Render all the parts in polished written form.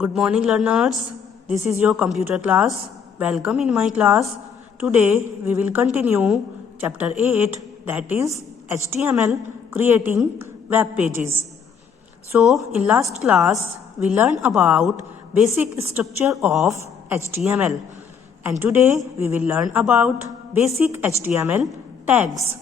Good morning learners. This is your computer class. Welcome in my class. Today we will continue chapter 8, that is HTML, creating web pages. So in last class we learned about basic structure of HTML, and today we will learn about basic HTML tags.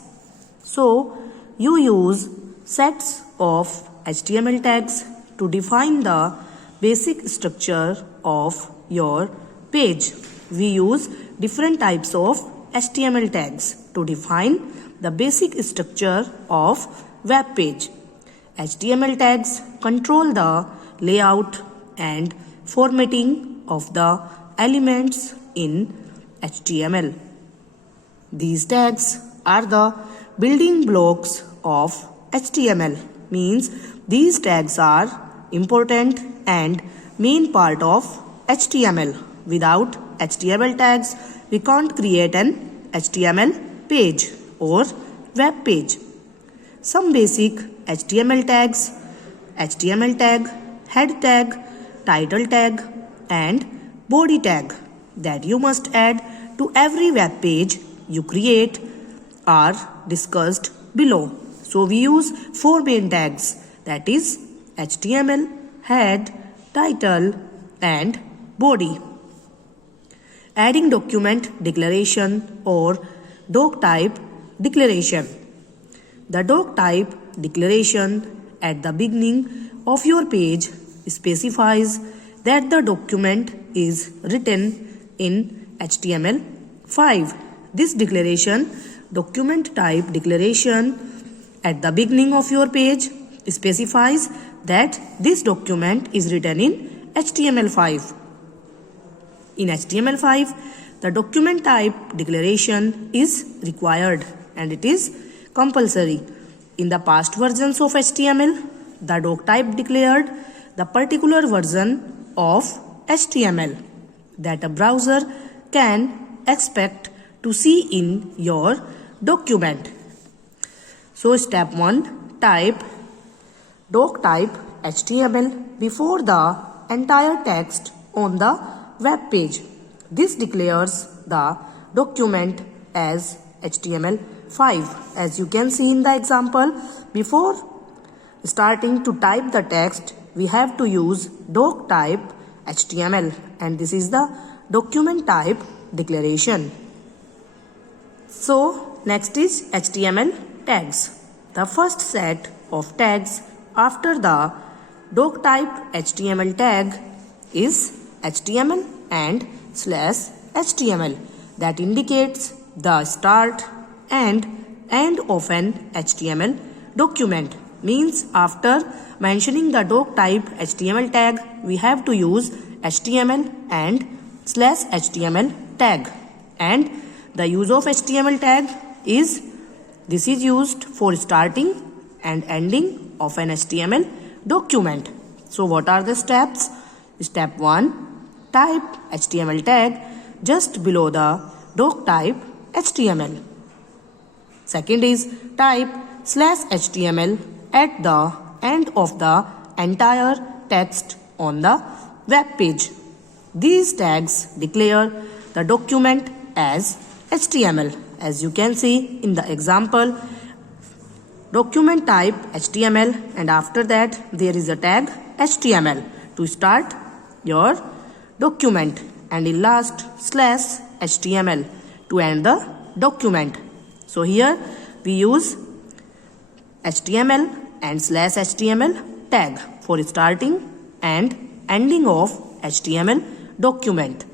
So you use sets of HTML tags to define the basic structure of your page. We use different types of HTML tags to define the basic structure of web page. HTML tags control the layout and formatting of the elements in HTML. These tags are the building blocks of HTML. Means these tags are important and main part of HTML. Without HTML tags, we can't create an HTML page or web page. Some basic HTML tags: HTML tag, head tag, title tag, and body tag that you must add to every web page you create are discussed below. So we use 4 main tags, that is HTML, head, title, and body. Adding document declaration or doc type declaration. The doc type declaration at the beginning of your page specifies that the document is written in HTML5. This declaration, document type declaration at the beginning of your page, specifies that this document is written in HTML5. In HTML5, the document type declaration is required and it is compulsory. In the past versions of HTML, the doc type declared the particular version of HTML that a browser can expect to see in your document. So step 1, type doc type HTML before the entire text on the web page. This declares the document as HTML5. As you can see in the example, before starting to type the text, we have to use doc type HTML, and this is the document type declaration. So next is HTML tags. The first set of tags after the doc type HTML tag is HTML and /HTML that indicates the start and end of an HTML document. Means after mentioning the doc type HTML tag, we have to use HTML and /HTML tag. And the use of HTML tag is used for starting and ending of an HTML document. So what are the steps? Step 1, type HTML tag just below the doc type HTML. Second is type /HTML at the end of the entire text on the web page. These tags declare the document as HTML. As you can see in the example, document type HTML, and after that there is a tag HTML to start your document, and in last /HTML to end the document. So here we use HTML and /HTML tag for starting and ending of HTML document.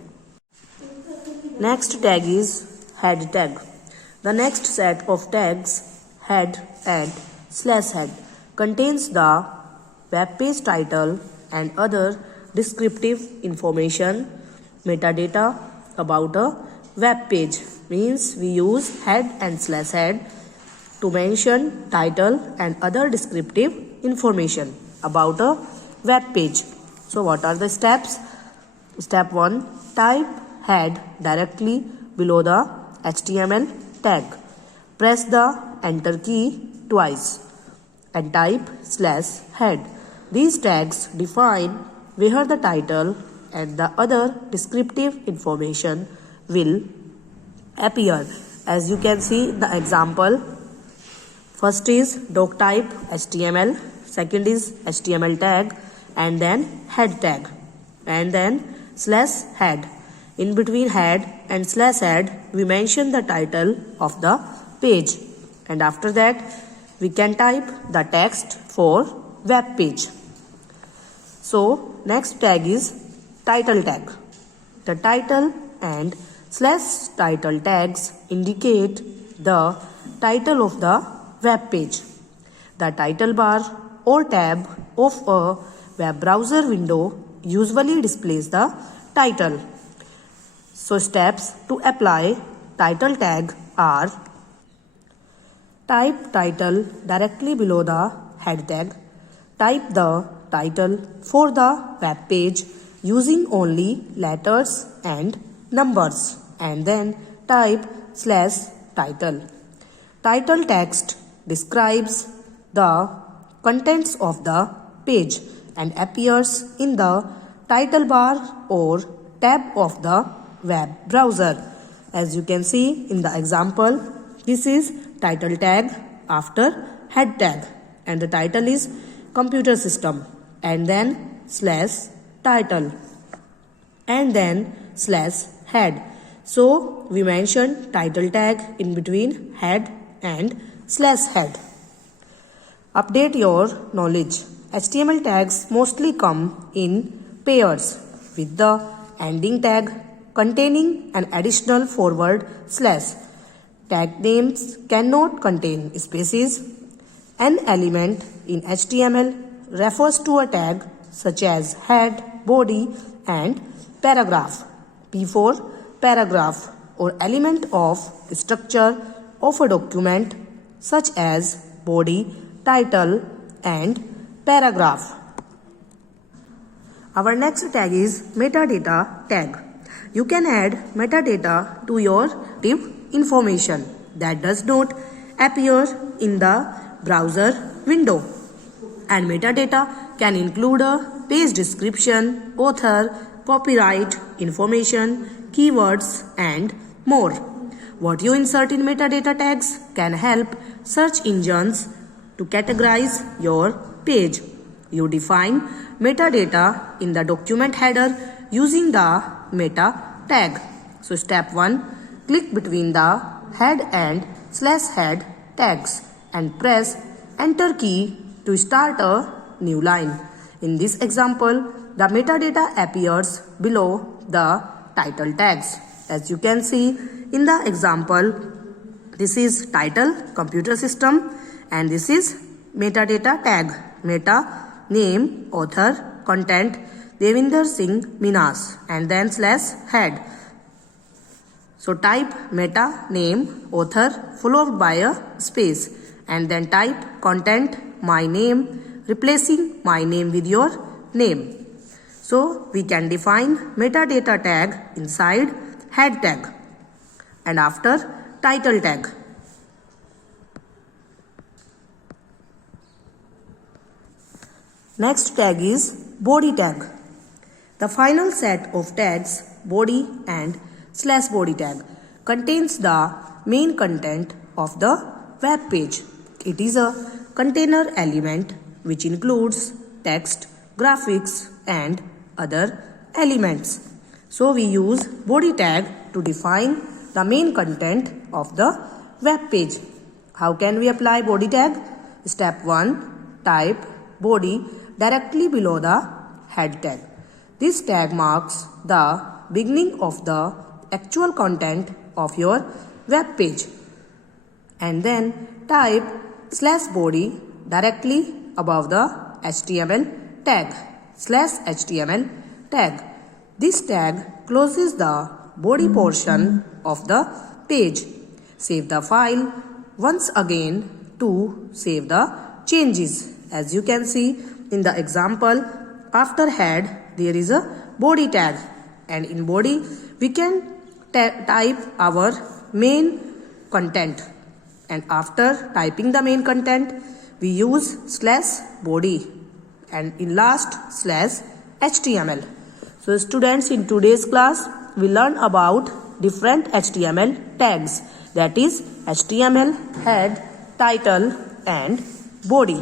Next tag is head tag. The next set of tags, head and /head, contains the web page title and other descriptive information, metadata about a web page. Means we use head and /head to mention title and other descriptive information about a web page. So what are the steps? Step 1, type head directly below the HTML tag. Press the enter key twice and type /head. These tags define where the title and the other descriptive information will appear. As you can see the example, first is doc type HTML, second is HTML tag, and then head tag, and then slash head. In between head and slash head, we mention the title of the page, and after that we can type the text for web page. So next tag is title tag. The title and slash title tags indicate the title of the web page. The title bar or tab of a web browser window usually displays the title. So steps to apply title tag are: type title directly below the head tag. Type the title for the web page using only letters and numbers, and then type slash title. Title text describes the contents of the page and appears in the title bar or tab of the web browser. As you can see in the example, this is title tag after head tag, and the title is computer system, and then slash title, and then slash head. So we mention title tag in between head and slash head. Update your knowledge. HTML tags mostly come in pairs with the ending tag containing an additional forward slash. Tag names cannot contain spaces. An element in HTML refers to a tag such as head, body, and paragraph. Before paragraph or element of structure of a document such as body, title, and paragraph. Our next tag is metadata tag. You can add metadata to your information that does not appear in the browser window. And metadata can include a page description, author, copyright information, keywords, and more. What you insert in metadata tags can help search engines to categorize your page. You define metadata in the document header using the meta tag. So step 1, click between the head and slash head tags and press enter key to start a new line. In this example, the metadata appears below the title tags. As you can see in the example, this is title, computer system, and this is metadata tag, meta, name, author, content, Devinder Singh Minas, and then slash head. So type meta, name, author followed by a space, and then type content, my name, replacing my name with your name. So we can define metadata tag inside head tag and after title tag. Next tag is body tag. The final set of tags, body and slash body tag, contains the main content of the web page. It is a container element which includes text, graphics, and other elements. So we use body tag to define the main content of the web page. How can we apply body tag? Step 1, type body directly below the head tag. This tag marks the beginning of the actual content of your web page. And then type slash body directly above the HTML tag, slash HTML tag. This tag closes the body portion of the page. Save the file once again to save the changes. As you can see in the example, after head there is a body tag, and in body we can type our main content, and after typing the main content we use slash body, and in last slash HTML. So students, in today's class we learn about different HTML tags, that is HTML head, title and body.